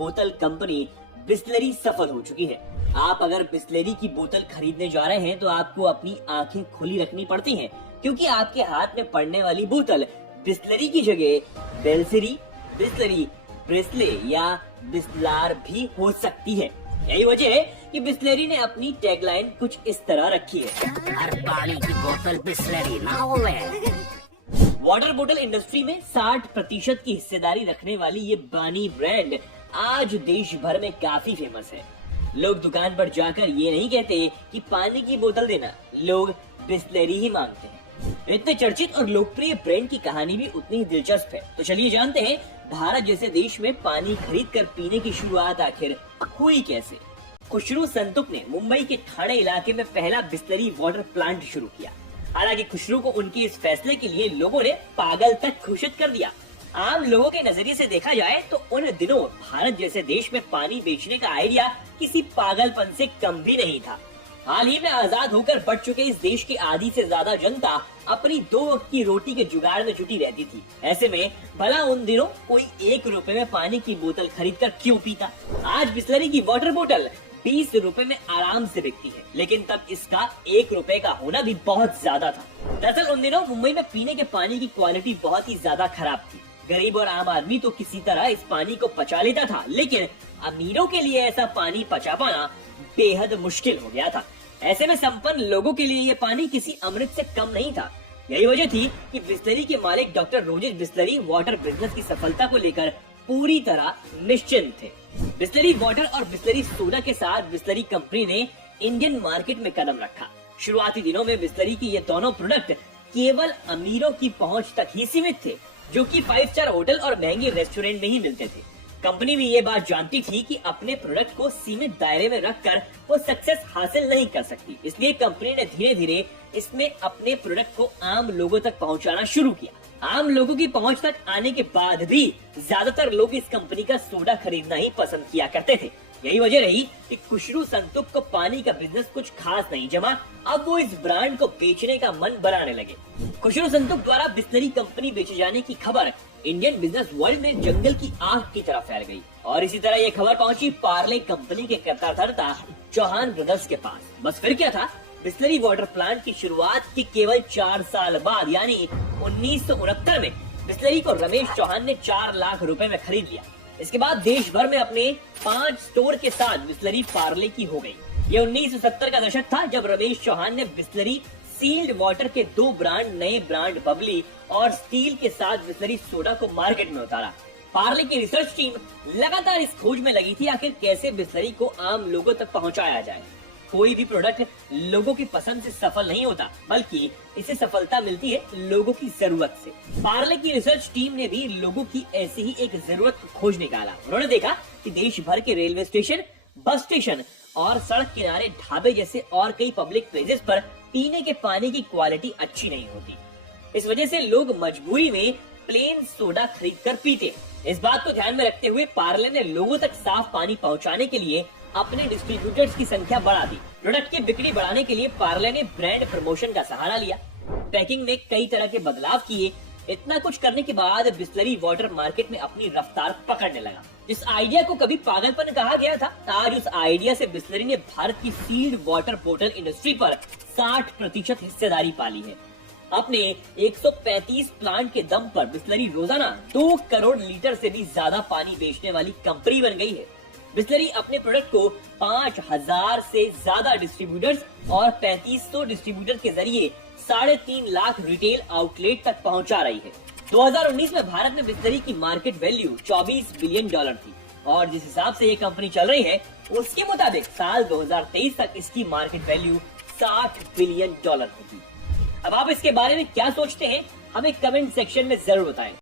बोतल कंपनी बिस्लरी सफल हो चुकी है। आप अगर बिस्लरी की बोतल खरीदने जा रहे हैं तो आपको अपनी आंखें खुली रखनी पड़ती हैं, क्योंकि आपके हाथ में पड़ने वाली बोतल बिस्लरी की जगह बेल्सरी, बिस्लरी, ब्रिस्ले या बिस्लार भी हो सकती है। यही वजह है कि बिस्लरी ने अपनी टैगलाइन कुछ इस तरह रखी है, हर पानी की बोतल बिस्लरी ना होवे। वाटर बोतल इंडस्ट्री में 60% की हिस्सेदारी रखने वाली ये बानी ब्रांड आज देश भर में काफी फेमस है। लोग दुकान पर जाकर ये नहीं कहते कि पानी की बोतल देना, लोग बिस्लरी ही मांगते हैं। इतने चर्चित और लोकप्रिय ब्रांड की कहानी भी उतनी ही दिलचस्प है। तो चलिए जानते हैं भारत जैसे देश में पानी खरीद कर पीने की शुरुआत आखिर हुई कैसे। खुशरू संतुक ने मुंबई के ठाणे इलाके में पहला बिस्लरी वाटर प्लांट शुरू किया। हालांकि खुशरू को उनके इस फैसले के लिए लोगों ने पागल तक घोषित कर दिया। आम लोगों के नजरिए से देखा जाए तो उन दिनों भारत जैसे देश में पानी बेचने का आइडिया किसी पागलपन से कम भी नहीं था। हाल ही में आजाद होकर बढ़ चुके इस देश की आधी से ज्यादा जनता अपनी 2 वक्त की रोटी के जुगाड़ में जुटी रहती थी। ऐसे में भला उन दिनों कोई 1 रुपए में पानी की बोतल खरीद कर क्यों पीता। आज बिस्लरी की वाटर बोतल 20 रुपए में आराम से बिकती है, लेकिन तब इसका 1 रुपए का होना भी बहुत ज्यादा था। दरअसल उन दिनों मुंबई में पीने के पानी की क्वालिटी बहुत ही ज्यादा खराब थी। गरीब और आम आदमी तो किसी तरह इस पानी को पचा लेता था, लेकिन अमीरों के लिए ऐसा पानी पचा पाना बेहद मुश्किल हो गया था। ऐसे में संपन्न लोगों के लिए ये पानी किसी अमृत से कम नहीं था। यही वजह थी कि बिस्लरी के मालिक डॉक्टर रोजेश बिस्लरी वाटर बिजनेस की सफलता को लेकर पूरी तरह निश्चिंत थे। बिस्लरी वाटर और बिस्लरी सोडा के साथ बिस्लरी कंपनी ने इंडियन मार्केट में कदम रखा। शुरुआती दिनों में बिस्लरी के ये दोनों प्रोडक्ट केवल अमीरों की पहुंच तक ही सीमित थे, जो कि 5 स्टार होटल और महंगे रेस्टोरेंट में ही मिलते थे। कंपनी भी ये बात जानती थी कि अपने प्रोडक्ट को सीमित दायरे में रखकर वो सक्सेस हासिल नहीं कर सकती, इसलिए कंपनी ने धीरे धीरे इसमें अपने प्रोडक्ट को आम लोगों तक पहुंचाना शुरू किया। आम लोगों की पहुंच तक आने के बाद भी ज्यादातर लोग इस कंपनी का सोडा खरीदना ही पसंद किया करते थे। यही वजह रही कि खुशरू संतुक को पानी का बिजनेस कुछ खास नहीं जमा। अब वो इस ब्रांड को बेचने का मन बनाने लगे। खुशरू संतुक द्वारा बिस्लरी कंपनी बेचे जाने की खबर इंडियन बिजनेस वर्ल्ड में जंगल की आग की तरह फैल गई और इसी तरह ये खबर पहुंची पार्ले कंपनी के कर्ता चौहान ब्रदर्स के पास। बस फिर क्या था, बिस्लरी वाटर प्लांट की शुरुआत के केवल 4 साल बाद यानी 1969 में बिस्लरी को रमेश चौहान ने 4 लाख रुपए में खरीद लिया। इसके बाद देश भर में अपने 5 स्टोर के साथ बिस्लरी पार्ले की हो गई। ये 1970 का दशक था जब रमेश चौहान ने बिस्लरी सील्ड वाटर के 2 ब्रांड नए ब्रांड बबली और स्टील के साथ बिस्लरी सोडा को मार्केट में उतारा। पार्ले की रिसर्च टीम लगातार इस खोज में लगी थी आखिर कैसे बिस्लरी को आम लोगों तक पहुंचाया जाए। कोई भी प्रोडक्ट लोगों की पसंद से सफल नहीं होता, बल्कि इसे सफलता मिलती है लोगों की जरूरत से। पार्ले की रिसर्च टीम ने भी लोगों की ऐसी ही एक जरूरत को खोज निकाला। उन्होंने देखा कि देश भर के रेलवे स्टेशन, बस स्टेशन और सड़क किनारे ढाबे जैसे और कई पब्लिक प्लेसेस पर पीने के पानी की क्वालिटी अच्छी नहीं होती। इस वजह से लोग मजबूरी में प्लेन सोडा खरीद कर पीते। इस बात को ध्यान में रखते हुए पार्ले ने लोगों तक साफ पानी पहुंचाने के लिए अपने डिस्ट्रीब्यूटर्स की संख्या बढ़ा दी। प्रोडक्ट की बिक्री बढ़ाने के लिए पार्ले ने ब्रांड प्रमोशन का सहारा लिया, पैकिंग में कई तरह के बदलाव किए। इतना कुछ करने के बाद बिस्लरी वाटर मार्केट में अपनी रफ्तार पकड़ने लगा। जिस आइडिया को कभी पागलपन कहा गया था, आज उस आइडिया से बिस्लरी ने भारत की सील्ड वाटर बोतल इंडस्ट्री पर 60% हिस्सेदारी पाली है। अपने 135 प्लांट के दम पर बिस्लरी रोजाना 2 करोड़ लीटर से भी ज्यादा पानी बेचने वाली कंपनी बन गई है। बिस्लरी अपने प्रोडक्ट को 5000 से ज्यादा डिस्ट्रीब्यूटर्स और 3500 डिस्ट्रीब्यूटर के जरिए 3.5 लाख रिटेल आउटलेट तक पहुंचा रही है। 2019 में भारत में बिस्लरी की मार्केट वैल्यू $24 बिलियन थी और जिस हिसाब से ये कंपनी चल रही है उसके मुताबिक साल 2023 तक इसकी मार्केट वैल्यू $60 बिलियन होगी। अब आप इसके बारे में क्या सोचते हैं, हमें कमेंट सेक्शन में जरूर बताएं।